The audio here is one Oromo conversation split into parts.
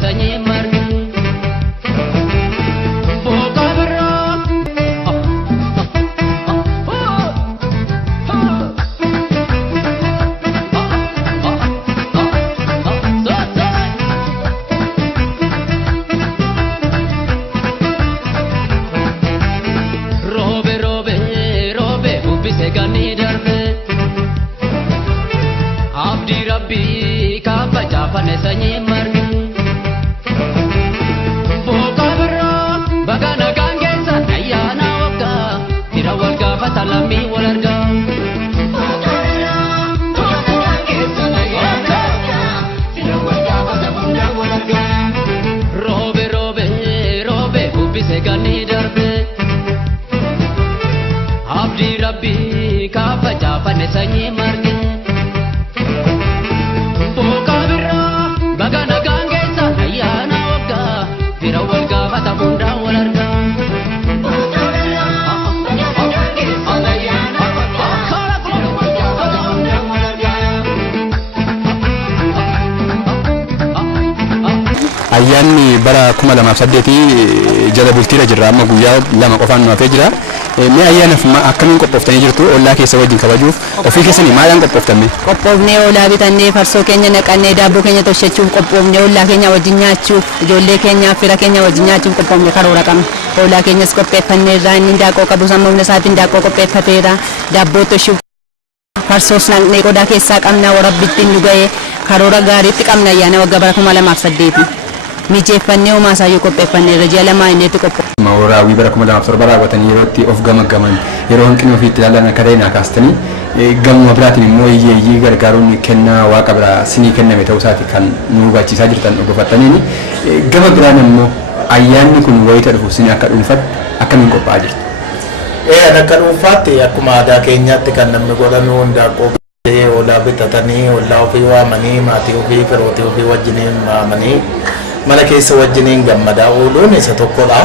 sanyii marge. Rabbi kabaja panesanye marge boka bra bagana gangesa ayana waka tirawal ga fatalami walarga boka bra bagana gangesa ayana waka tirawal ga fatalami walarga robe robe robe ubise gani darbe abdi rabbi kabaja panesanye marge ayyaanni bara 2008 jala bultiira jirra amma guyyaa lama qofaan nu hafee jira. Mee ayyaanaaf akkamiin qophooftanii jirtu? Ollaa keessa wajjin kabajuuf ofii keessanii maalaan qophooftamme? Qophoofnee ollaa bitannee farsoo keenya naqannee daabboo keenya tolchachuuf qophoofnee ollaa keenya wajjin nyaachuuf ijoollee keenya fira keenya wajjin nyaachuuf qophoofnee karoora qabna. Ollaa keenyas qopheeffanneerra inni daakoo qabu sammuu isaatiin daakoo qopheeffateera daabboo tolchuuf farsoos naqnee qodaa keessaa qabna warabbittiin nu ga'ee karoora gaariitti qabna ayyaana waggaa bara 2008 mijeeffannee homaa isaayyuu qopheeffanneerra ji'a lamaa inneetti qophoofne. Mawuraawii bara 2007 raawwatanii yerootti of gamaggaman yeroo hanqina ofiitti ilaalan akka ta'e kaastanii gamuma biraatiin immoo hiyyeeyyii gargaaruun kennaa waaqa biraa sinii kenname ta'uu isaati kan nu hubachiisaa jirtan dhugofattaniini. Gama biraan immoo ayyaanni kun wayita dhufu sinii akka dhuunfaatti akkamiin qophaa'aa jirtu? Akka dhuunfaatti akkuma aadaa keenyaatti kan namni godhanu hundaaqqoo ollaa bitatanii ollaa ofii waamanii maatii ofii firootii ofii wajjiniin waamanii mana keessa wajjiniin gammadaa ooluun isa tokkodha.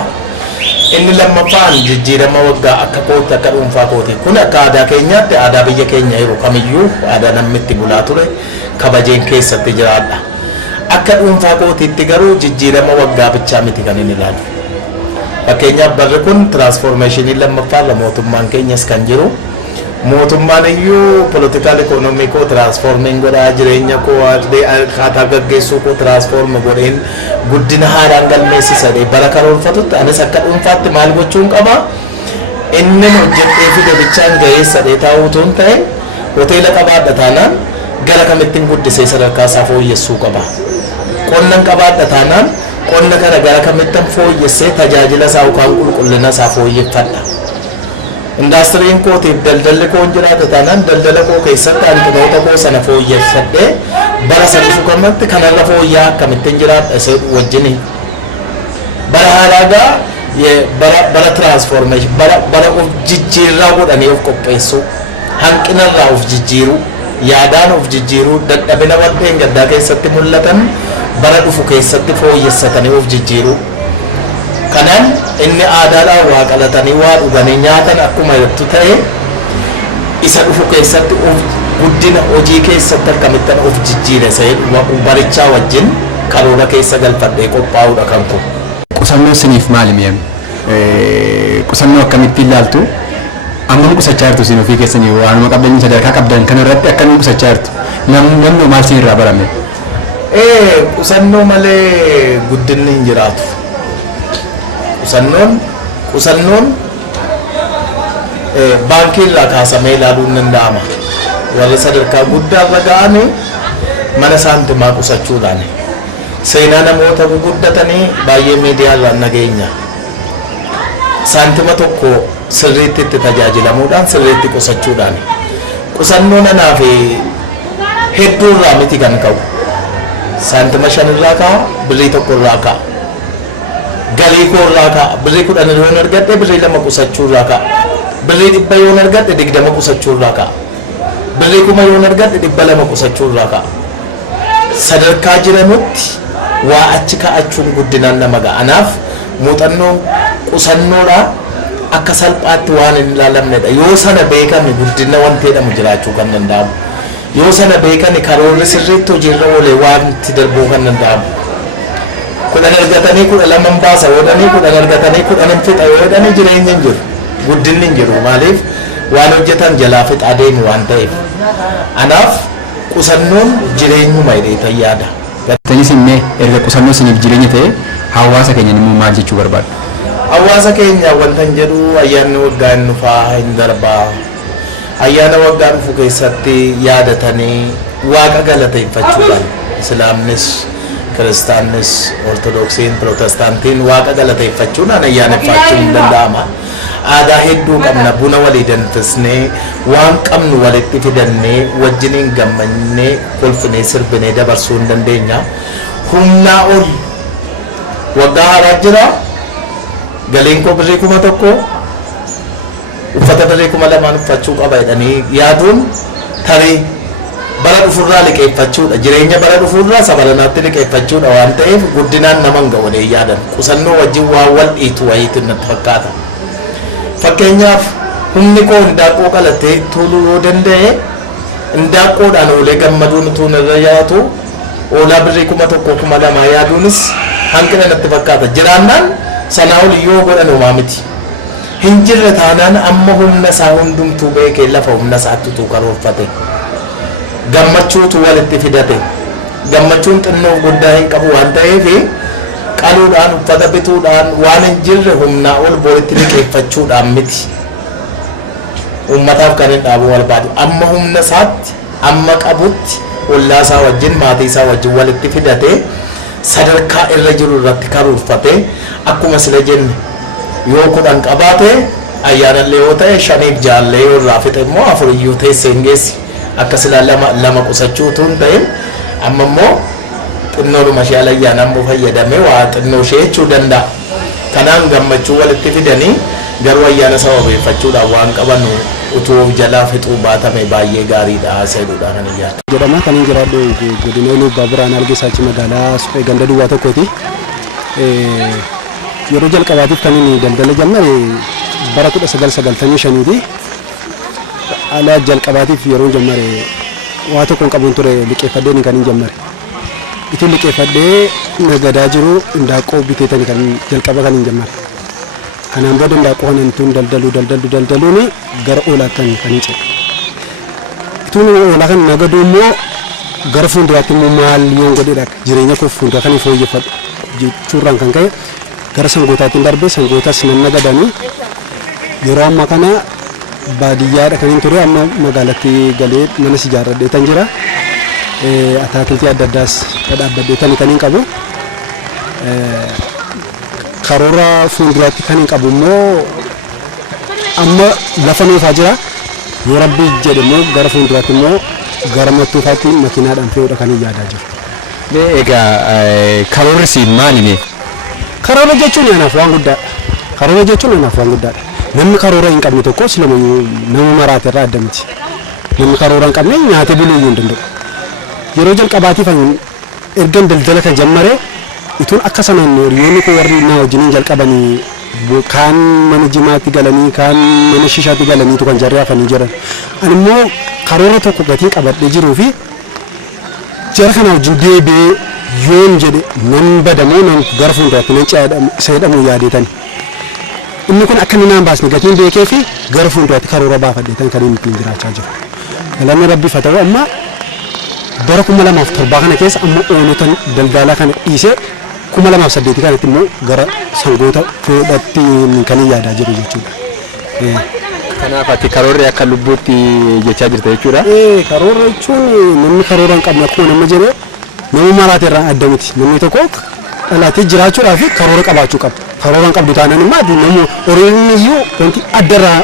Inni lammaffaan jijjiirama waggaa akka kootti akka dhuunfaa kooti. Kun akka aadaa keenyaatti aadaa biyya keenya yeroo kamiyyuu aadaa namni itti bulaa ture kabajeen keessatti jiraadha. Akka dhuunfaa kootiitti garuu jijjiirama waggaa bichaa miti kan inni ilaalu. Fakkeenyaaf barri kun tiraansfoormeeshinii lammaffaarra mootummaan keenyas kan jiru. Mootummaan iyyuu politikaal ikoonoomii koo tiraansfoormiin godhaa jireenya koo akkaataa gaggeessuu koo tiraansfoormi godheen guddina haaraan galmeessisadhe bara karoorfatutti anis akka dhuunfaatti maal gochuun qaba inni hojjetee fide bichaan ga'eessadhe taa'uutuun ta'e hoteela qabaadha taanaan gara kamittiin guddisee sadarkaa isaa fooyyessuu qaba. Qonnan qabaadha taanaan qonna kana gara kamittiin fooyyessee tajaajila isaa yookaan qulqullina isaa fooyyeffadha. Indaastirii kootiif daldalli koo jiraata taanaan daldala koo keessatti hanqinoota koo sana fooyyeffadhee bara sana dhufukamatti kanarra fooyyaa akkamittiin jiraadha isa wajjin bara haaraagaa bara tiraansfoormeeshin bara of jijjiirraa godhanii of qopheessuu hanqinarraa of jijjiiruu yaadaan of jijjiiruu dadhabina wadheen gaddaa keessatti mul'atan bara dhufu keessatti fooyyessatanii of jijjiiruu. Kanaan inni aadaadhaan waa qalatanii waa dhuganii nyaatan akkuma jettu ta'e isa dhufu keessatti guddina hojii keessatti akkamittan of jijjiire sa'ee barichaa wajjin karoora keessa galfadhee qophaa'uudha kan kun. Qusannoo siniif maali mi'am? Qusannoo akkamittiin ilaaltu? Ammam qusachaa jirtu siin ofii keessanii waanuma qabdanii sadarkaa qabdan kanarratti akkamiin qusachaa jirtu? Namni maal siin irraa barame? Qusannoo malee guddinni hin jiraatu. Qusannoon baankii irraa kaasamee ilaaluun danda'ama. Warri sadarkaa guddaarra ga'anii mana saantimaa qusachuudhaan seenaa namoota guguddatanii baay'ee miidiyaa irraan nageenya. Saantima tokko sirriitti itti tajaajilamuudhaan sirriitti qusachuudhaan qusannoon anaa fi hedduu irraa miti kan ka'u. Saantima 5 irraa ka'a, birrii 1 irraa ka'a. Galii koo irraa ka'a, birrii 10 yoo argadhe birrii 2 qusachuu irraa ka'a. Birrii 100 yoo argadhe 20 qusachuu irraa ka'a. Birrii 1000 yoo argadhe 200 qusachuu irraa ka'a. Sadarkaa jiranutti waa achi ka'achuun guddinaan nama ga'a. Anaaf muuxannoon qusannoodha akka salphaatti waan hin ilaalamnedha. Yoo sana beekame guddina wanti jedhamu jiraachuu kan danda'amu. Yoo sana beekame karoorri sirriitti hojiirra oolee wanti darbuu kan danda'amu. kudhan argatanii kudha laman baasa hodhanii kudhan argatanii kudhan hin fixa hodhanii jireenya hin jiru guddinni hin jiru maaliif waan hojjetan jalaa fixa deemu waan ta'eef anaaf qusannoon jireenyuma hidheetan yaada. Tanis immoo erga qusannoo isiniif jireenya ta'e hawaasa keenya immoo maal jechuu barbaadu? Hawaasa keenya wanta jedhu ayyaanni waggaa hin dhufaa hin darbaa. Ayyaana waggaa dhufu keessatti yaadatanii waaqa galateeffachuudhaan Islaamnis, Kiristaannis, Ortodoksiin, Pirotestaantiin waaqa galateeffachuudhaan ayyaaneffachuun hin danda'ama. Aadaa hedduu qabna buna walii danfisnee waan qabnu walitti fidannee wajjiniin gammannee kolfinee sirbinee dabarsuu hin dandeenya. Humnaa ol waggaa haaraa jira. Galiin koo birrii 1,000 uffata birrii 2,000 uffachuu qaba jedhanii yaaduun tarii bara dhufurraa liqeeffachuudha. Jireenya bara dhufurraa sabalanaatti liqeeffachuudha waan ta'eef guddinaan nama hin ga'u yaadan. Qusannoo wajjin waan wal dhiitu wayiitu natti fakkaata. Fakkeenyaaf humni koo hindaaqqoo qalatee tuuluu yoo danda'e hindaqqoodhaan oolee gammaduun utuu irra yaatu oolaa birrii 1,000 2,000 yaaduunis hanqina natti fakkaata. Jiraannaan sanaa ol yoo godhan uumaa miti. Hin jirre taanaan amma humna isaa hundumtuu beekee lafa humna isaatti utuu karoorfate. Gammachuutu walitti fidate. Gammachuun xinnoo guddaa hin qabu waan ta'eef qaluudhaan uffata bituudhaan waan hin jirre humnaa ol boolitti liqeeffachuudhaan miti. Uummataaf kan hin dhaabu barbaadu. Amma humna isaatti amma qabutti ollaa isaa wajjin maatii isaa wajjin walitti fidate sadarkaa irra jiru irratti karoorfate akkuma sila jenne yoo 10 qabaate ayyaanallee yoo ta'e 5 fi 6 yoo irraa fixe immoo 4 iyyuu teessee hin geessi akka sila lama qusachuu utuu hin ta'in amma immoo xinnoodhuma ishee ayyaanaan immoo fayyadamee waa xinnoo ishee jechuu danda'a. Kanaan gammachuu walitti fidanii garuu ayyaana sababeeffachuudhaan waan qaban utuu jalaa fixuu baatame baay'ee gaariidha seeduudhaan kan iyyaatu. Jedhama kan hin jiraadhu godina Lubbaa Biraan Argeessaachi magaalaa Suphee ganda duwwaa tokkooti. Yeroo jalqabaatiif kan inni daldala jalqabe bara 1995ti. Ala jalqabaatiif yeroo jalqabe waa tokkoon qabuun ture liqeeffadhee kan hin jalqabe. Itti liqeeffadhee nagadaa jiru hindaaqqoo biteetanii kan jalqaba kan hin jalqabe. Kanaan booda hindaaqqoo kanan tun daldaluun gara oolaatti kan hin ce'e. Tun oolaa kan nagadu immoo gara fuulduraatti immoo maal yoon godhedha jireenya koo fuuldura kan fooyyeffadhu jechuurraan kan ka'e gara sangootaatti darbee sangootas nan nagadanii yeroo ammaa kana baadiyyaadha kan hin ture amma magaalatti galee mana ijaarradhee tan jira. Ataakiltii adda addaas dhaabbadhee kan hin qabu. Karoora fuulduraatti kan hin qabu immoo amma lafa nuufaa jira. Yoo rabbi jedhe immoo gara fuulduraatti immoo gara mattuufaatti makiinaadhaan fe'uudha kan hin yaadaa jiru. Egaa karoorri si maalimi? Karoora jechuun anaaf waan guddaadha. Karoora jechuun anaaf waan guddaadha. Namni karoora hin qabne tokko silamuyyuu nama maraate irraa adda miti. Namni karoora hin qabne nyaatee buluu hin danda'u. Yeroo jalqabaatiif ergan daldala kan jalqabe ituun akka sanaan hiriyoonni koo warri na wajjin jalqabanii kaan mana jimaatti galanii kaan mana shishaatti galaniitu kan jarri hafanii jiran. Ani immoo karoora tokko gatii qabadhee jiruu fi jara kana wajjin deebi'ee yoon jedhe nan badamoo nan gara fuulduraatti nan ce'a jedhamu yaadeetani. Inni kun akka inni naan baasne gatiin beekee fi gara fuulduraatti karoora baafadheetan kan inni ittiin jiraachaa jiru. Galanni rabbiif haa ta'u amma bara 2007 kana keessa amma oolota daldalaa kana dhiisee 2008 kanatti immoo gara sangoota fuudhatti kan yaadaa jiru jechuudha. Kanaaf ati karoorri akka lubbuutti jechaa jirta jechuudha. Karoora jechuun namni karoora hin qabne akkuma nama jedhee nama maraate irraa adda miti. Namni tokko dhalatee jiraachuudhaaf karoora qabaachuu qaba. Karoora hin qabdu taanaan immoo nama horiin iyyuu wanti adda irraa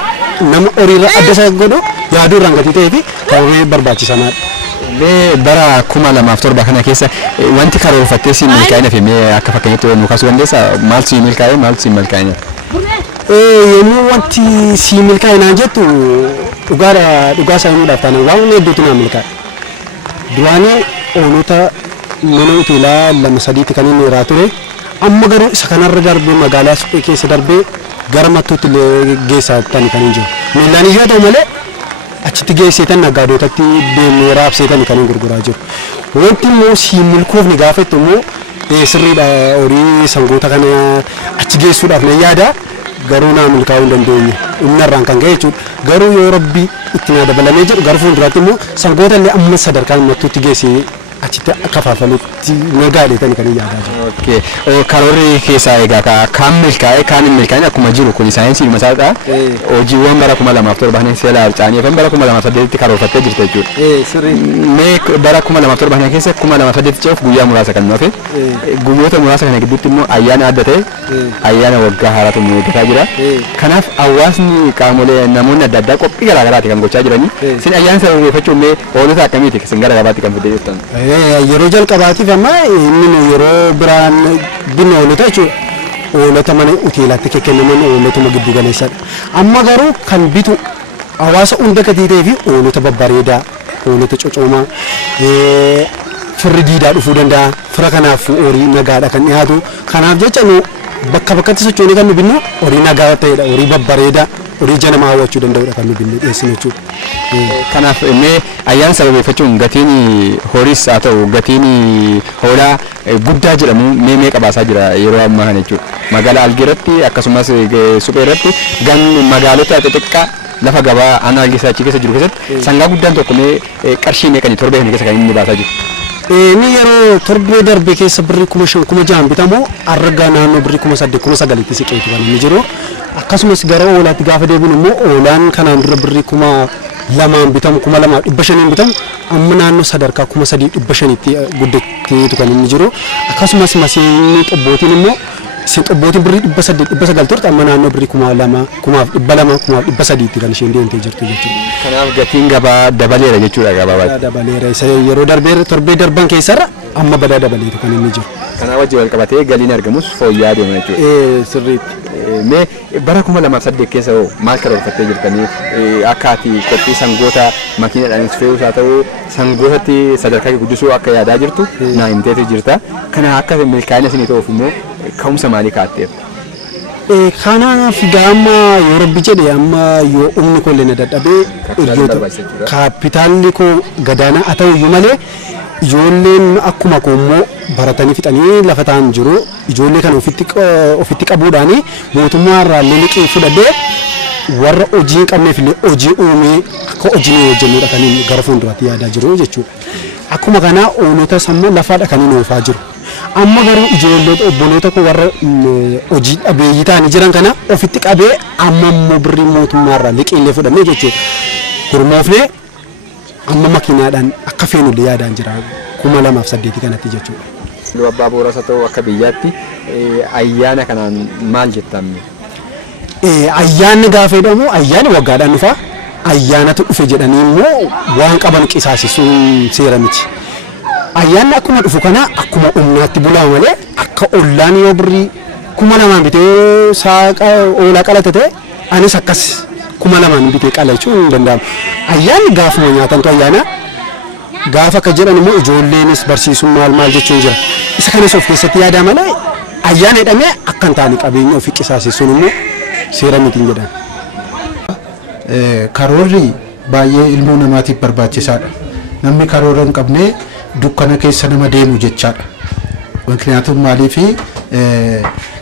nama horiirra adda isa godhu yaaduu irraan gatii ta'ee fi karoorri barbaachisamaadha. Bara 2007 kana keessa wanti karoorfattee si milkaa'ina fi akka fakkeenyaatti nu kaasuu dandeessaa maal si milkaa'e maal si milkaa'ina? Yommuu wanti si milkaa'inaa jettu dhugaa isaa himuudhaaf taanaan waan hedduutu naa milkaa'e. Duraanii oolota mana hoteelaa 2-3 kan inni irraa ture amma garuu isa kanarra darbee magaalaa Suphee keessa darbee gara mattuutti geessaa kan hin jiru. Miilaan iyyuu ta'u malee achitti geesseetan nagaadootatti deemee raabseetan kan gurguraa jiru. Wanti immoo si milkoofni gaafattu immoo sirriidha horii sangoota kana achi geessuudhaaf na yaada garuu naa milkaa'uu hin dandeenye humnarraan kan ga'e jechuudha garuu yoo rabbi itti naa dabalamee jedhu gara fuulduraatti immoo sangoota illee amma sadarkaan mattuutti geessee achitti kafaafalutti nagaadheetani kan yaadaa jiru. Okay. Karoorri keessaa egaa kaan milkaa'e kaan hin milkaa'in akkuma jiru kun saayinsii masaadha. Hojiiwwan bara 2007 seela harcaanii fi bara 2008tti karoorfattee jirte jechuudha. Sirrii. Mee bara 2007 keessa 2008 ce'uuf guyyaa muraasa kan nuufe guyyoota muraasa kana gidduutti immoo ayyaana adda ta'e ayyaana waggaa haaraatu nu eeggataa jira. Kanaaf hawaasni qaamolee namoonni adda addaa qophii garaa garaati kan gochaa jiranii. Sin ayyaana sana uffachuu mee hoolota akkamiiti sin gara gabaatti kan fidee jirtan? Yeroo jalqabaatiif amma inni yeroo biraan binna hoolota jechuudha. Hoolota mana hoteelaatti kennaman hoolotuma giddu galeessadha. Amma garuu kan bitu hawaasa hunda gatii ta'ee fi hoolota babbareedaa, hoolota coccoomaa, firri diidaa dhufuu danda'a. Fira kanaaf horii nagaadha kan dhiyaatu. Kanaaf jecha nu bakka bakkatti sochoonee kan nu binnu horii nagaa ta'edha. Horii babbareedaa, horii ija namaa hawwachuu danda'udha kan nu binnu dhiyeessinu jechuudha. Kanaaf mee ayyaana sababeeffachuun gatiin horiis haa ta'u gatiin hoolaa guddaa jedhamu mee qabaasaa jira yeroo ammaa kana jechuudha. Magaalaa Algiiratti akkasumas suphee irratti gan magaalota xixiqqaa lafa gabaa aanaa Algiisaa achi keessa jiru keessatti sangaa guddaan tokko mee qarshii meeqanii torbee kana keessa kan inni baasaa jiru. Inni yeroo torbee darbe keessa birrii 5,000 bitamu argaa naannoo birrii 8,000 siqeetu kan inni jiru. Akkasumas gara hoolaatti gaafa deebinu immoo hoolaan kanaan dura birrii 2,000 bitamu 2,500 bitamu amma naannoo sadarkaa 3,500tti guddateetu kan inni jiru. Akkasumas masiinni xobbootiin immoo isin xobbootiin birrii 800 turte amma naannoo birrii 2,200 2,300tti kan isheen deemtee jirtu jechuudha. Kanaaf gatiin gabaa dabaleera jechuudha gabaabaatti. Dabaleera yeroo darbee torbee darban keessarra amma badaa dabaleetu kan inni jiru. Kanaaf wajjin wal qabatee galiin argamus fooyya'aa deema jechuudha. Sirriitti. Mee bara 2008 keessa maal karoorfattee jirtanii akka ati qophii sangoota makiinadhaanis fe'uus haa ta'u sangootatti sadarkaa guddisuu akka yaadaa jirtu naa himteetu jirta. Kana akka milkaa'ina isinii ta'uuf immoo ka'umsa maalii kaa'atteef? Kanaaf amma yoo rabbi jedhe amma yoo humni koo illee na dadhabee kaapitaalli koo gadaanaa haa ta'u iyyuu malee ijoolleen akkuma koo immoo baratanii fixanii lafa ta'an jiru ijoollee kana ofitti qabuudhaan mootummaa irraa illee liqii fudhadhee warra hojii hin qabneef illee hojii uumee akka hojii hojjennudha kan inni gara fuulduraatti yaadaa jiru jechuudha. Akkuma kanaa hoolota sammoo lafaadha kan inni oofaa jiru. Amma garuu ijoollee obboloota koo warra hojii dhabeeyyii ta'anii jiran kana ofitti qabee amma immoo birrii mootummaa irraa liqii illee fudhannee jechuudha. Gurmoofnee amma makiinaadhaan akka feenullee yaadaan jira 2008 kanatti jechuudha. Lu abbaa booras haa ta'u akka biyyaatti ayyaana kanaan maal jettan? Ayyaanni gaafa jedhamu ayyaanni waggaadhaan dhufa. Ayyaanatu dhufe jedhanii immoo waan qaban qisaasisuun seera miti. Ayyaanni akkuma dhufu kana akkuma humnaatti bulaa malee akka ollaan yoo birrii 2,000 bitee saaqa hoolaa qalate ta'e anis akkas 2,000 bitee qala jechuun hin danda'amu. Ayyaanni gaafuma nyaatantu ayyaana. Gaafa akka jedhan immoo ijoolleenis barsiisuun maal jechuun jira. Isa kanas of keessatti yaadaa malee ayyaana jedhamee akka hin taane qabeenya ofii qisaasisuun immoo seera miti jedhan. Karoorri baay'ee ilmoo namaatiif barbaachisaadha. Namni karoora hin qabne dukkana keessa nama deemu jechaadha. Miknyaatuun maaliif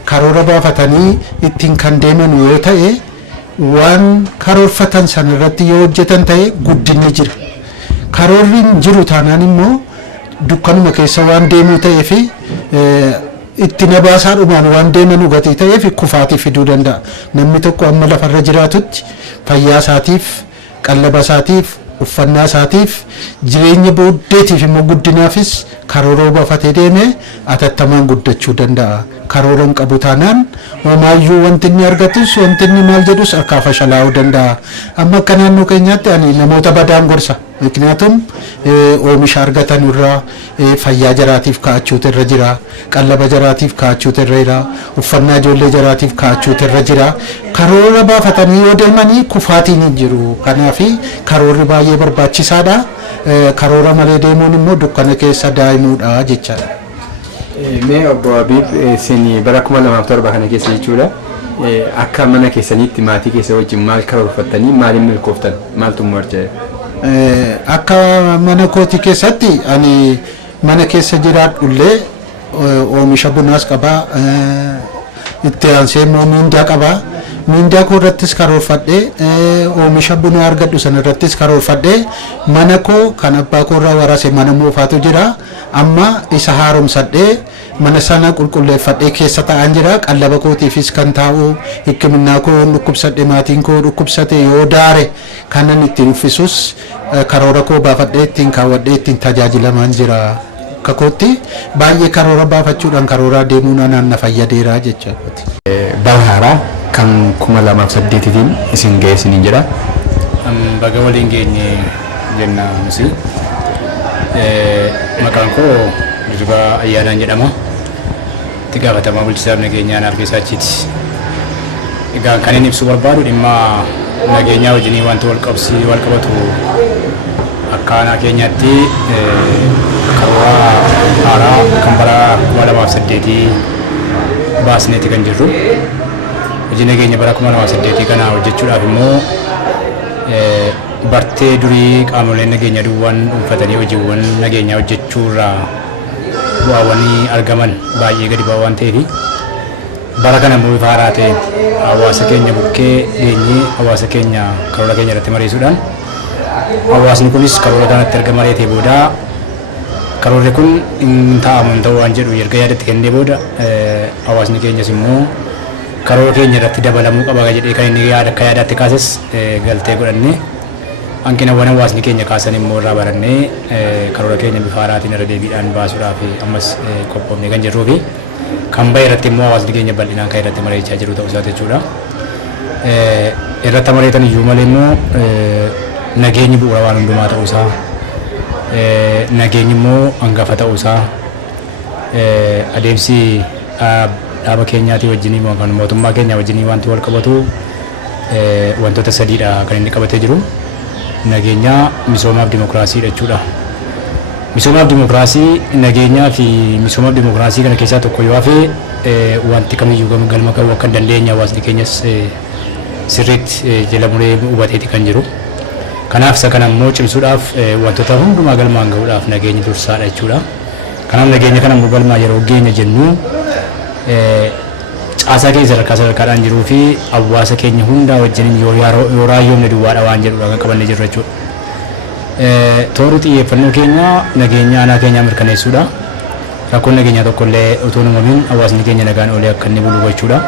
karoora baafatanii ittiin kan deeman yoo ta'e waan karoorfatan sana irratti yoo hojjetan ta'e guddinni jira. Karoorri hin jiru taanaan immoo dukkanuma keessa waan deemuu ta'ee fi itti nabaasaadhumaan waan deemanuu gatii ta'eef kufaatii fiduu danda'a. Namni tokko amma lafarra jiraatutti fayyaa isaatiif, qallaba isaatiif, uffannaa isaatiif, jireenya booddeetiif immoo guddinaafis karoora baafatee deeme atattamaan guddachuu danda'a. Karoora hin qabu taanaan homaayyuu wanti inni argatus wanti inni maal jedhus harkaa fashalaa'uu danda'a. Amma akka naannoo keenyaatti ani namoota badaan gorsa. Miknyaatuun oomisha argatan irraa fayyaa jaraatiif kaa'achuutu irra jira, qallaba jaraatiif kaa'achuutu irra jira, uffannaa ijoollee jaraatiif kaa'achuutu irra jira. Karoora baafatanii yoo deemanii kufaatiin hin jiru. Kanaaf karoorri baay'ee barbaachisaadha. Karoora malee deemuun immoo dukkana keessa daa'imuudha jechaadha. Mee obbo Habiib isin bara 2007 kana keessa jechuudha. Akka mana keessaniitti maatii keessa wajjin maal karoorfattanii maaliin milkooftan maaltu marja'e? Akka mana kooti keessatti ani mana keessa jiraadhullee oomisha bunaas qaba. Itti aansee immoo mindaa qaba. Mindaa koo irrattis karoorfadhee oomisha bunaa argadhu sana irrattis karoorfadhee mana koo kan abbaa koo irraa warase mana moofaatu jira. Amma isa haaromsadhee mana sana qulqulleeffadhee keessa taa'an jira. Qallaba kootiifis kan taa'u hikkiminaa koo dhukkubsadhe maatiin koo dhukkubsate yoo daare kanan ittiin uffisus karoora koo baafadhee ittiin kaawwadhee ittiin tajaajilamaan jira. Kakootti baay'ee karoora baafachuudhaan karoora deemuun anaan na fayyadeera jechaadha. Bahaaraa kan 2008tiin isin geessiniin jedha. Baga waliin geenye jenna misi. Maqaan koo Dirribaa Ayyaanaan jedhama. Itti gaafatamaa bulchiinsaa nageenyaa Naargeessaa Achiiti. Egaa kan inni ibsuu barbaadu dhimma nageenyaa wajjin wanta wal qabatu akka aanaa keenyaatti karoora haaraa kan bara 2008 baasneeti kan jirru. Hojii nageenya bara 2008 kana hojjechuudhaaf immoo bartee durii qaamoleen nageenya duwwaan dhuunfatanii hojiiwwan nageenyaa hojjechuurraa bu'aawwan argaman baay'ee gadi bu'aa waan ta'eef bara kana immoo bifa haaraa ta'een hawaasa keenya bukkee geenyee hawaasa keenya karoora keenya irratti mariisuudhaan hawaasni kunis karoora kanatti erga mari'atee booda karoorri kun hin taa'amu hin ta'u waan jedhu erga yaadatti kennee booda hawaasni keenyas immoo karoora keenya irratti dabalamuu qaba jedhee kan inni akka yaadaatti kaases galtee godhannee hanqinawwan hawaasni keenya kaasan immoo irraa barannee karoora keenya bifa haaraatiin irra deebiidhaan baasuudhaaf ammas qophoofnee kan jirruu fi kan bahe irratti immoo hawaasni keenya bal'inaan kan irratti mari'achaa jiru ta'uu isaa jechuudha. Irratti mari'atan iyyuu malee immoo nageenyi bu'uura waan hundumaa ta'uu isaa nageenyi immoo hangafa ta'uu isaa adeemsi dhaaba keenyaatii wajjinii kan mootummaa keenya wajjinii wanti wal qabatu wantoota sadiidha kan inni qabatee jiru. Nageenya misoomaaf dimokiraasii jechuudha. Misoomaaf dimokiraasii nageenyaa fi misoomaaf dimokiraasii kana keessaa tokko yoo hafe wanti kamiyyuu galma qabu akka dandeenya hawaasni keenyas sirriitti jala muree hubateeti kan jiru. Kanaaf isa kana immoo cimsuudhaaf wantoota hundumaa galmaan gahuudhaaf nageenyi dursaadha jechuudha. Kanaaf nageenya kana immoo galmaa yeroo geenya jennu caasaa keessa sadarkaadhaan jiruu fi hawaasa keenya hundaa wajjin yoo raayyoomne duwwaadha waan jedhudha kan qabannee jirru jechuudha. Toorri xiyyeeffannoo keenya nageenya aanaa keenyaa mirkaneessuudha. Rakkoon nageenyaa tokkollee utuu hin uumamin hawaasni keenya nagaan oolee akka inni bulu gochuudha.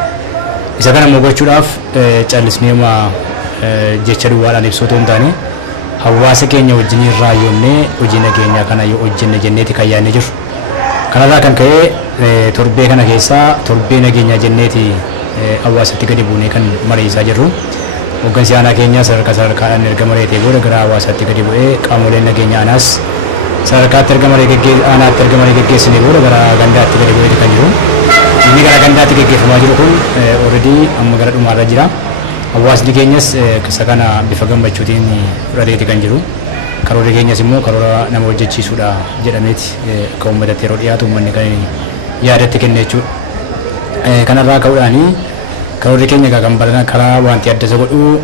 Isa kana immoo gochuudhaaf callisnee jecha duwwaadhaan ibsuu otoo hin taane hawaasa keenya wajjin raayyoomnee hojii nageenyaa kana yoo hojjenne jenneeti kan yaadne jirru. Kanarraa kan ka'e torbee kana keessaa torbee nageenyaa jenneeti hawaasatti gadi buunee kan mariisaa jirru. Hooggansi aanaa keenyaa sadarkaadhaan erga mari'atee booda gara hawaasaatti gadi bu'ee qaamoleen nageenya aanaas sadarkaatti erga aanaatti erga marii geggeessinee booda gara gandaatti gadi bu'ee kan jiru. Inni gara gandaatti geggeeffamaa jiru kun already amma gara dhumaarra jira. Hawaasni keenyas isa kana bifa gammachuutiin fudhateeti kan jiru. Karoora keenyas immoo karoora nama hojjechiisuudha jedhameeti akka uummatatti yeroo dhiyaatu uummanni kan yaadatti kenne jechuudha. Kanarraa ka'uudhaanii karoorri keenya kan baran karaa wanti adda isa godhu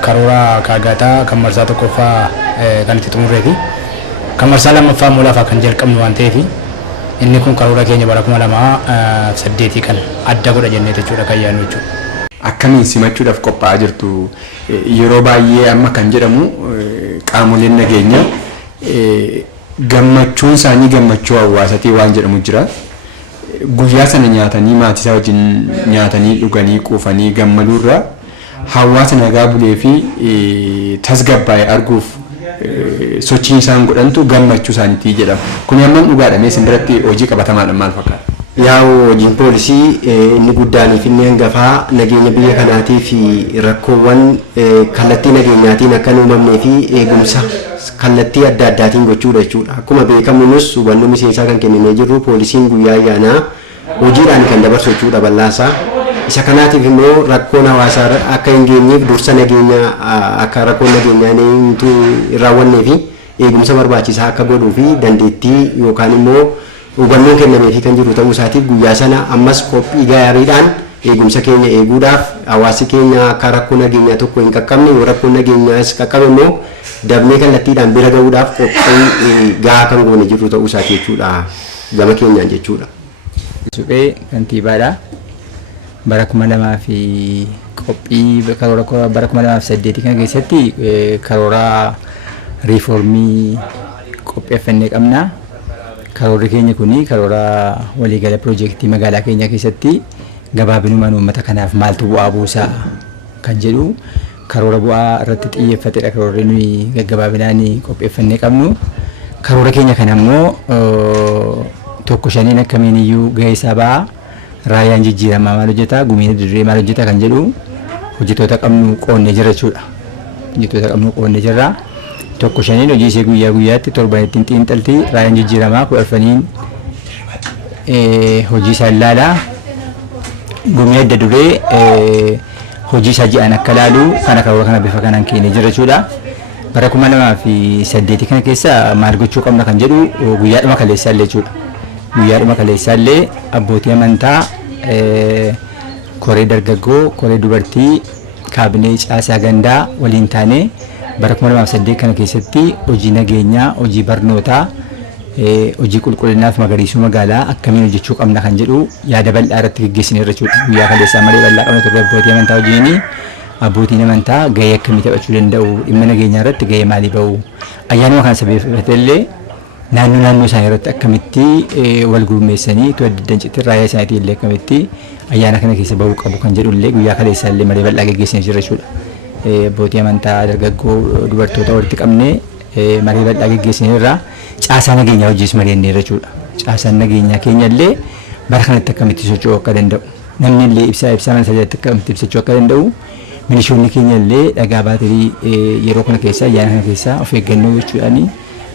karoora kaagataa kan marsaa tokkoffaa kan itti xumurree fi kan marsaa lammaffaa immoo lafaa kan jalqabnu waan ta'eef inni kun karoora keenya bara 2008 kan adda godha jennee jechuudha kan yaadnu jechuudha. Akkamiin simachuudhaaf qophaa'aa jirtu yeroo baay'ee amma kan jedhamu qaamoleen nageenya gammachuun isaanii gammachuu hawaasatii waan jedhamu jira. Guyyaa sana nyaatanii maatii isaa wajjin nyaatanii dhuganii quufanii gammaduurra hawaasa nagaa bulee fi tasgabbaa'ee arguuf sochii isaan godhantu gammachuu isaaniitii jedhama. Kun amma dhugaadha mee isin biratti hojii qabatamaadhaan maal fakkaata? Yaa'u hojiin poolisii inni guddaanii fi inni hangafaa nageenya biyya kanaatii fi rakkoowwan kallattii nageenyaatiin akka hin uumamnee fi eegumsa kallattii adda addaatiin gochuudha jechuudha. Akkuma beekamuunis hubannoo miseensaa kan kennamee jirru poolisiin guyyaa ayyaanaa hojiidhaan kan dabarsu jechuudha bal'aasaa. Isa kanaatiif immoo rakkoon hawaasaa akka hin geenyeef dursa nageenyaa akka rakkoon nageenyaa hin raawwannee fi eegumsa barbaachisaa akka godhuu fi dandeettii yookaan immoo hubannoo kennameefii kan jiru ta'uu isaatiif guyyaa sana ammas qophii gaariidhaan eegumsa keenya eeguudhaaf hawaasi keenya akka rakkoo nageenyaa tokko hin qaqqabne yoo rakkoon nageenyaas qaqqabe immoo dabnee kallattiidhaan bira gahuudhaaf qophii gahaa kan goone jiru ta'uu isaati jechuudha. gama keenyaan jechuudha. Suphee kantiibaadha. Bara 2000 fi qophii karoora bara 2008 kana keessatti karoora riiformii qopheeffannee qabna. Karoorri keenya kuni karoora waliigala piroojeektii magaalaa keenya keessatti gabaabinumaan uummata kanaaf maaltu bu'aa buusaa kan jedhu karoora bu'aa irratti xiyyeeffatedha. Karoorri nuyi gaggabaabinaan qopheeffannee qabnu. Karoora keenya kana immoo tokko shaniin akkamiin iyyuu gahee isaa ba'a. Raayyaan jijjiiramaa maal hojjeta, gumiin dirree maal hojjeta kan jedhu hojjettoota qabnu qoonnee jira jechuudha. Hojjettoota qabnu qoonnee jirra. Tokko shaniin hojii ishee guyyaa guyyaatti torban ittiin xiinxalti. Raayyaan jijjiiramaa kudhaniin hojii isaa ilaalaa. Gumii adda duree hojii isaa ji'aan akka laalu kana karoora kana bifa kanaan keenyee jira jechuudha. Bara 2008 kana keessa maal gochuu qabna kan jedhu guyyaadhuma kaleessaa illee jechuudha. Guyyaadhuma kaleessaa illee abbootii amantaa, koree dargaggoo, koree dubartii, kaabinee caasaa gandaa waliin taane bara 2008 kana keessatti hojii nageenyaa, hojii barnootaa, hojii qulqullinaaf magariisuu magaalaa akkamiin hojjechuu qabna kan jedhu yaada bal'aa irratti gaggeessineerra jechuudha. Guyyaa kaleessaa marii bal'aa qabna turre abbootii amantaa wajjin. Abbootiin amantaa gahee akkamii taphachuu danda'u, dhimma nageenyaa irratti gahee maalii ba'u, ayyaanuma kana sabeeffatee illee naannoo isaanii irratti akkamitti wal gurmeessanii itti adda citti raayyaa isaaniitii illee akkamitti ayyaana kana keessa bahuu qabu kan jedhu illee guyyaa kaleessaa illee marii bal'aa gaggeessinee jirra jechuudha. Abbootii amantaa, dargaggoo, dubartoota walitti qabnee marii bal'aa gaggeessineerra caasaa nageenyaa wajjis mari'anneerra jechuudha. Caasaan nageenyaa keenya illee bara kanatti akkamitti socho'uu akka danda'u, namni illee ibsaa mana sajaalatti akkamitti ibsachuu akka danda'u. Milishoonni keenya illee dhagaa baatirii yeroo kana keessa ayyaana kana keessa of eeggannoo jechuudhaan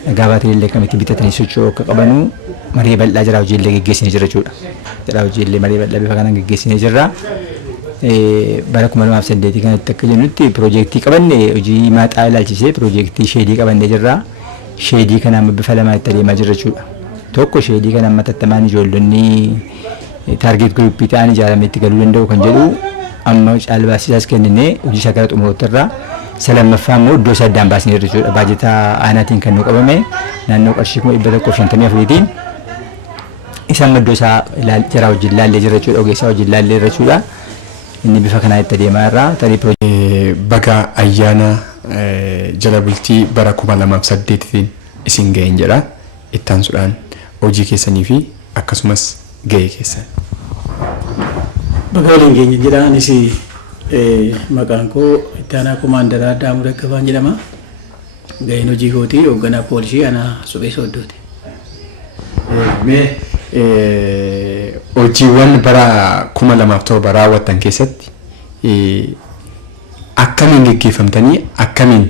dhagaa baatirii illee akkamitti bitatanii socho'uu akka qabanu marii bal'aa jira hojii illee gaggeessinee jira jechuudha. Jira hojii illee marii bal'aa bifa kanaan gaggeessinee jirra. Bara 2008 kanatti akka jennutti piroojeektii qabanne hojii maaxaa ilaalchisee piroojeektii sheedii qabannee jirra. Sheedii kana amma bifa lamaan itti adeemaa jirra jechuudha. Tokko sheedii kana amma tattamaan ijoollonni taargeet guruppii ta'an ijaaramee itti galuu danda'u kan jedhu amma caalbaasisaas kenninee hojii isaa gara xumurootarraa lammaffaa immoo iddoo isaa addaan baasnee jechuudha. Baajetaa aanaatiin kan nu qabame naannoo qarshii 154tiin isaan iddoo isaa jara wajjin laallee jira jechuudha. Ogeessaa wajjin laallee jira jechuudha. Inni bifa kanaa itti adeemaa irraa tarii baga ayyaana jala bultii bara 2008tiin isin ga'een jedha. Ittaansuudhaan hojii keessanii fi akkasumas ga'ee keessan. Baga waliin geenye jedhaanis maqaan koo itti aanaa komaandaraa Daamuu Daggafaan jedhama. Ga'een hojii kootii hoogganaa poolisii aanaa Suphee Sooddooti. Hojiiwwan bara 2007 raawwattan keessatti akkamiin gaggeeffamtanii akkamiin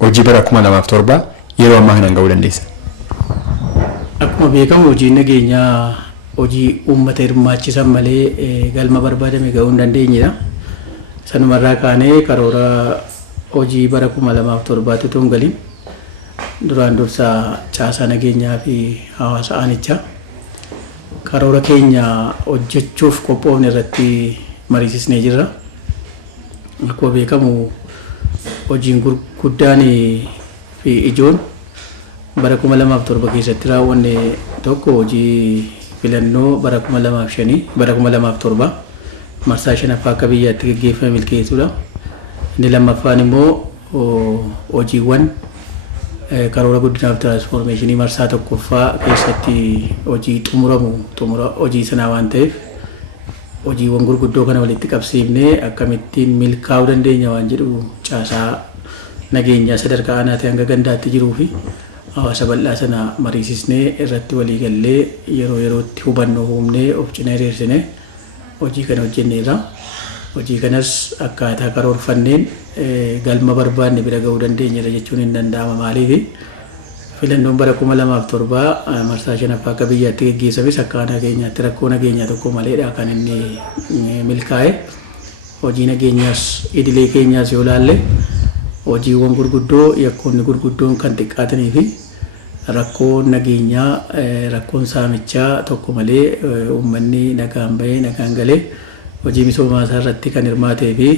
hojii bara 2007 yeroo ammaa kanaan ga'uu dandeessan? Akkuma beekamu hojiin nageenyaa hojii uummata hirmaachisan malee galma barbaadame ga'uu hin dandeenyedha. Sanumarraa kaanee karoora hojii bara 2007 tun galiin duraan dursaa caasaa nageenyaa fi hawaasa aanichaa karoora keenya hojjechuuf qophoofne irratti mariisisnee jirra. Akkuma beekamu hojiin gurguddaan fi ijoon bara 2007 keessatti raawwanne tokko hojii filannoo bara 2005 bara 2007 marsaa shanaffaa akka biyyaatti gaggeeffame milkeessuudha. Inni lammaffaan immoo hojiiwwan karoora guddinaaf tiraansfoormeeshinii marsaa tokkoffaa keessatti hojii xumura hojii sanaa waan ta'eef hojiiwwan gurguddoo kana walitti qabsiifnee akkamittiin milkaa'uu dandeenya waan jedhu caasaa nageenyaa sadarkaa aanaatii hanga gandaatti jiruu fi hawaasa bal'aa sana mariisisnee irratti walii gallee yeroo yerootti hubannoo uumnee of cina hiriirsinee hojii kana hojjenneerra. Hojii kanas akkaataa karoorfanneen galma barbaanne bira ga'uu dandeenyedha jechuun hin danda'ama. Maaliif filannoon bara 2007 marsaa shanaffaa akka biyyaatti gaggeessames akka aanaa keenyaatti rakkoo nageenyaa tokko maleedha kan inni milkaa'e. Hojii nageenyaas idilee keenyaas yoo laalle hojiiwwan gurguddoo yakkoonni gurguddoon kan xiqqaatanii fi rakkoon nageenyaa rakkoon saamichaa tokko malee uummanni nagaan bahee nagaan galee hojii misoomaa isaa irratti kan hirmaatee fi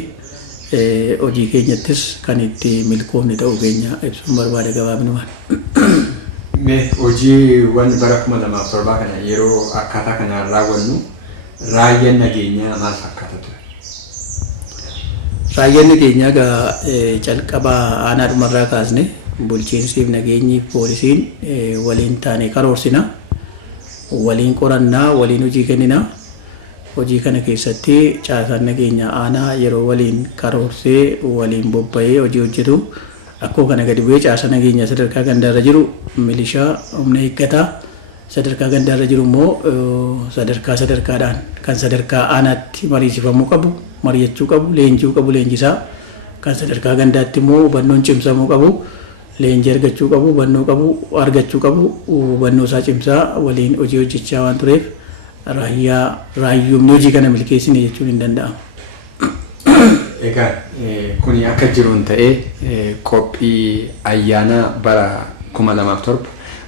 hojii keenyattis kan itti milkoomne ta'uu keenya ibsuun barbaada gabaabinumaan. Hojiiwwan bara 2007 kana yeroo akkaataa kanaan raawwannu raayyaan nageenyaa maal fakkaata ture? Raayyaan nageenyaa egaa calqabaa aanaadhumarraa kaasne bulchiinsiif nageenyi poolisiin waliin taane karoorsina, waliin qorannaa, waliin hojii kennina. Hojii kana keessatti caasaan nageenyaa aanaa yeroo waliin karoorsee waliin bobba'ee hojii hojjetu akkoo kana gadi bu'ee caasa nageenyaa sadarkaa gandaarra jiru milishaa humna eeggataa, sadarkaa gandaarra jiru immoo sadarkaadhaan kan sadarkaa aanaatti mariisifamuu qabu, mari'achuu qabu, leenjii qabu, leenjisaa kan sadarkaa gandaatti immoo hubannoon cimsamuu qabu, leenjii argachuu qabu, hubannoo qabu argachuu qabu, hubannoo isaa cimsaa waliin hojii hojjechaa waan tureef raayyumni hojii kana milkeessine jechuun hin danda'amu. Egaa kuni akka jiruun ta'ee qophii ayyaana bara 2007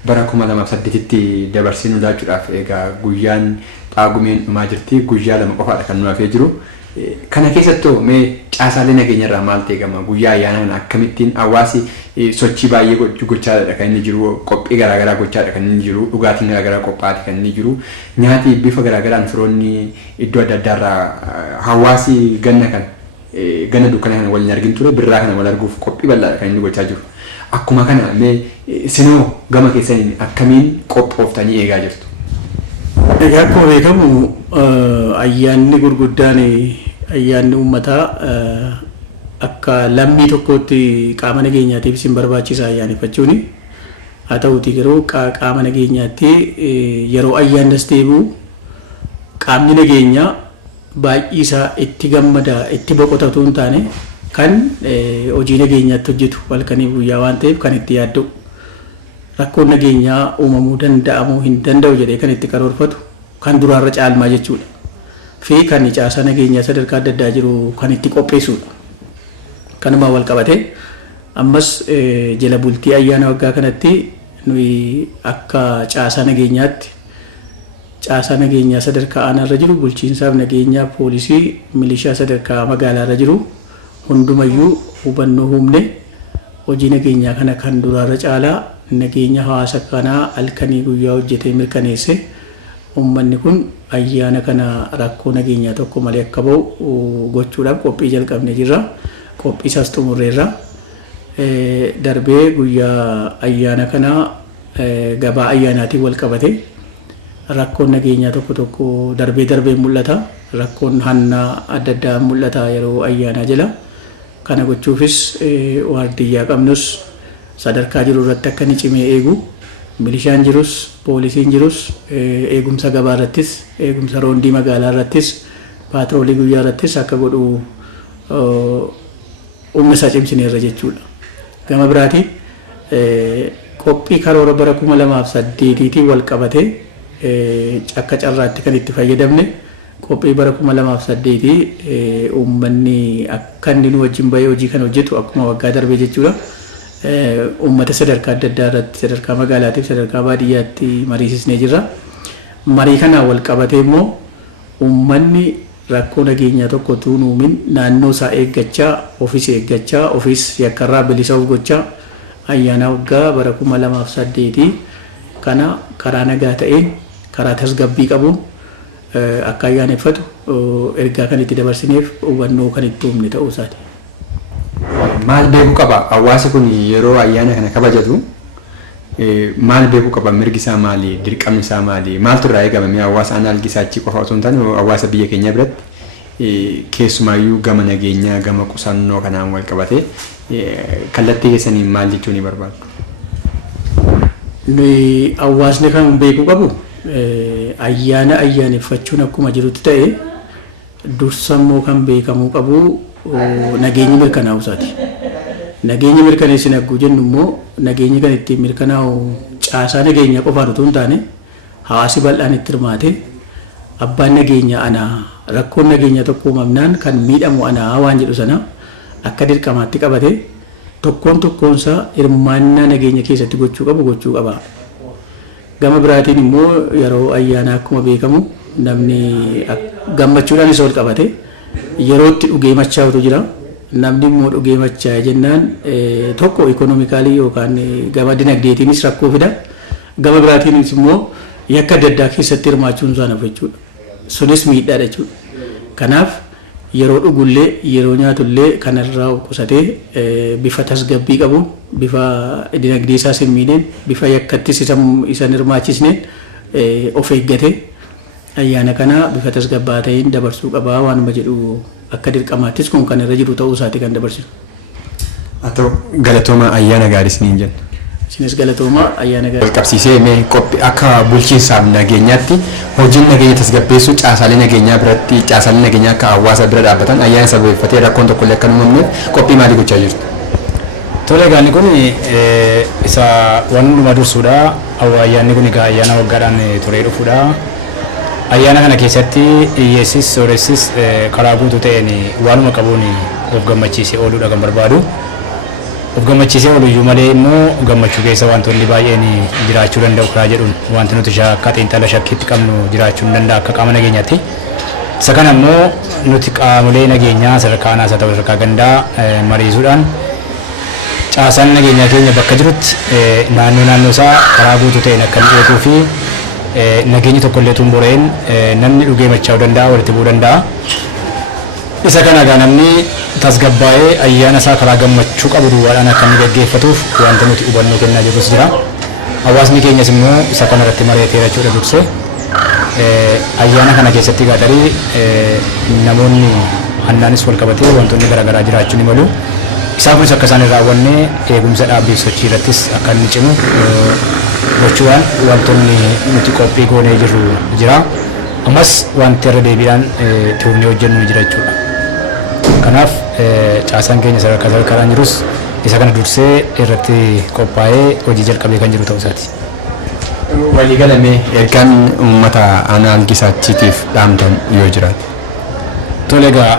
bara 2008tti dabarsinuu laachuudhaaf egaa guyyaan xaagumeen dhumaa jirti, guyyaa 2 qofaadha kan nu hafee jiru. Kana keessattuu mee caasaalee nageenyarraa maal eegama? Guyyaa ayyaana kana akkamittiin hawaasi sochii baay'ee gochaadha kan inni jiru, qophii garaagaraa gochaadha kan inni jiru, dhugaatiin garaagaraa qophaa'aati kan inni jiru, nyaati bifa garaagaraan firoonni iddoo adda addaarraa hawaasi ganna dukkana kana waliin argin ture, birraa kana wal arguuf qophii bal'aadha kan inni gochaa jiru. Akkuma kana mee isinoo gama keessaniin akkamiin qophooftanii eegaa jirtu? Egaa akkuma beekamu ayyaanni gurguddaan ayyaanni uummataa akka lammii tokkootti qaama nageenyaatiif isin barbaachisa ayyaaneffachuuni. Haa ta'uutii garuu qaama nageenyaatti yeroo ayyaannas deebi'u qaamni nageenyaa baay'ee isaa itti gammada, itti boqotatu hin taane kan hojii nageenyaatti hojjetu halkanii guyyaa waan ta'eef kan itti yaadda'u. Rakkoon nageenyaa uumamuu danda'amuu hin danda'u jedhee kan itti karoorfatu kan duraarra caalmaa jechuudha. Fi kan caasaa nageenyaa sadarkaa adda addaa jiru kan itti qopheessudha. Kanumaan wal qabate ammas jala bultii ayyaana waggaa kanatti nuyi akka caasaa nageenyaatti caasaa nageenyaa sadarkaa aanaarra jiru, bulchiinsaaf nageenyaa poolisii, milishaa sadarkaa magaalaarra jiru hundumayyuu hubannoo humne hojii nageenyaa kana kan duraarra caalaa nageenya hawaasa kanaa halkanii guyyaa hojjetee mirkaneesse uummanni kun ayyaana kana rakkoo nageenyaa tokko malee akka ba'u gochuudhaaf qophii jalqabne jirra. Qophii isaas xumurreerra. Darbee guyyaa ayyaana kana gabaa ayyaanaatiin wal qabate rakkoon nageenyaa tokko darbee mul'ata. Rakkoon hannaa adda addaa mul'ata yeroo ayyaanaa jala. Kana gochuufis waardiyyaa qabnus sadarkaa jiru irratti akka inni cimee eegu, milishaan jirus, poolisiin jirus, eegumsa gabaa irrattis, eegumsa roondii magaalaa irrattis, paatroolii guyyaa irrattis akka godhu humna isaa cimsineerra jechuudha. Gama biraatiin qophii karoora bara 2008tiin wal qabate akka carraatti kan itti fayyadamne qophii bara 2008 uummanni akka inni nu wajjin bahee hojii kan hojjetu akkuma waggaa darbee jechuudha. Uummata sadarkaa adda addaa irratti sadarkaa magaalaatiif sadarkaa baadiyyaatti mariisisnee jirra. Marii kanaan wal qabatee immoo uummanni rakkoo nageenyaa tokko tuunuumin naannoo isaa eeggachaa, ofiis yakkarraa bilisa of gochaa ayyaana waggaa bara 2008 kana karaa nagaa ta'een karaa tasgabbii qabuun akka ayyaaneffatu ergaa kan itti dabarsineef hubannoo kan itti uumne ta'uu isaati. Maal beekuu qaba hawaasi kun yeroo ayyaana kana kabajatu? Maal beekuu qaba? Mirgi isaa maali? Dirqamni isaa maali? Maaltu irraa eegama? Hawaasa analgii isaa achi qofa osoo hin taane hawaasa biyya keenya biratti keessumaayyuu gama nageenyaa, gama qusannoo kanaan wal qabate kallattii keessaniin maal jechuu ni barbaadu? Hawaasni kan beekuu qabu ayyaana ayyaaneffachuun akkuma jirutti ta'e dursammoo kan beekamuu qabu nageenyi mirkanaa'uu isaati. Nageenyi mirkaneessin akkuu jennu immoo nageenyi kan ittiin mirkanaa'u caasaa nageenyaa qofaan utuu hin taane hawaasi bal'aan itti hirmaate abbaan nageenyaa anaa rakkoon nageenyaa tokko uumamnaan kan miidhamu anaa waan jedhu sana akka dirqamaatti qabate tokkoonsaa hirmaannaa nageenya keessatti gochuu qaba. Gama biraatiin immoo yeroo ayyaanaa akkuma beekamu namni gammachuudhaan isa ol qabate yerootti dhugee machaa'utu jira. Namni immoo dhugee machaa'e jennaan tokko ikonomikaalii yookaan gama dinagdeetiinis rakkoo fida. gama biraatiinis immoo yakka adda addaa keessatti hirmaachuun isaa nafa jechuudha. Sunis miidhaadha jechuudha. Kanaaf yeroo dhugullee yeroo nyaatullee kanarraa qusatee bifa tasgabbii qabuun bifa dinagdee isaas hin miidheen bifa yakkattis isan hirmaachisneen of eeggatee ayyaana kana bifa tasgabbaa ta'een dabarsuu qabaa waanuma jedhu akka dirqamaattis kun kan irra jiru ta'uu isaati kan dabarsinu. Haa ta'u galatooma ayyaana gaarii isiniin jenna. Isinis galatooma ayyaana gaarii. Qabsiisee mee qophii akka bulchiinsaaf nageenyaatti hojiin nageenya tasgabbeessuu caasaalee nageenyaa biratti caasaalee nageenyaa akka hawaasa bira dhaabbatan ayyaana sababeeffatee rakkoon tokkollee akka hin uumamneef qophii maalii gochaa jirtu? Tole gaanni kun isa waan hundumaa dursuudha. Ayyaanni kun egaa ayyaana waggaadhaan turee dhufuudha. Ayyaana kana keessatti hiyyeessis sooressis karaa guutuu ta'een waanuma qabuun of gammachiisee ooluudha kan barbaadu. Of gammachiisee ooluyyuu malee immoo gammachuu keessa wantoonni baay'een jiraachuu danda'u karaa jedhuun wanti nuti akka xiinxala shakkiitti qabnu jiraachuu hin danda'a akka qaama nageenyaatti. Isa kana immoo nuti qaamolee nageenyaa sadarkaa aanaas haa ta'u sadarkaa gandaa mariisuudhaan caasaan nageenyaa keenya bakka jirutti naannoo isaa karaa guutuu ta'een akka inni eeguu fi nageenyi tokkollee xumureen namni dhugee machaa'uu danda'a walitti bu'uu danda'a. Isa kana egaa namni tasgabbaa'ee ayyaana isaa karaa gammachuu qabu duwwaadhaan akka inni gaggeeffatuuf wanta nuti hubannoo kennaa jirrus jira. Hawaasni keenyas immoo isa kana irratti mari'ateera jechuudha dursee. Ayyaana kana keessatti egaa tarii namoonni hannaanis wal qabatee wantoonni garaagaraa jiraachuu ni malu. Isaan kunis akka isaan hin raawwanne eegumsa dhaabbii sochii irrattis akka inni cimu gochuudhaan wantoonni nuti qophii goonee jirru jira. Ammas wanti irra deebiidhaan tuurnee hojjennu jira jechuudha. Kanaaf caasaan keenya sadarkaa sadarkaadhaan jirus isa kana dursee irratti qophaa'ee hojii jalqabee kan jiru ta'uu isaati. Waliigalamee ergaan uummata aanaa Algisaachitiif dhaamtan yoo jiraate. Tole egaa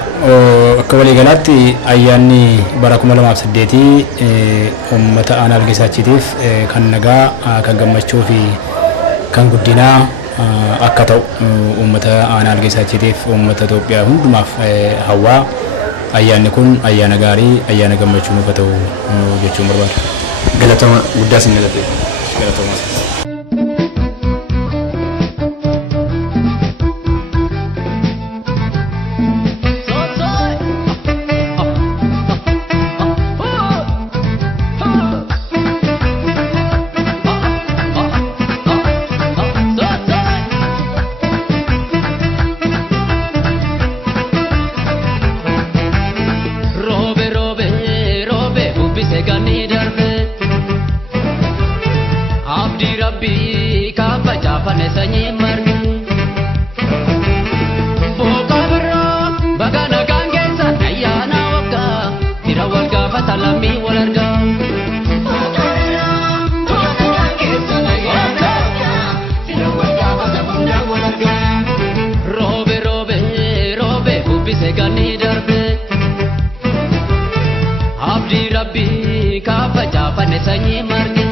akka waliigalaatti ayyaanni bara 2008 uummata aanaa Algisaachitiif kan nagaa kan gammachuu fi kan guddinaa akka ta'u uummata aanaa Algisaachitiif uummata Itoophiyaa hundumaaf hawwaa ayyaanni kun ayyaana gaarii ayyaana gammachuu nuuf ta'u jechuun barbaada. Galatooma guddaa sin galatee. Galatoomas. Abdi Rabbi kafa jafane sanyi marge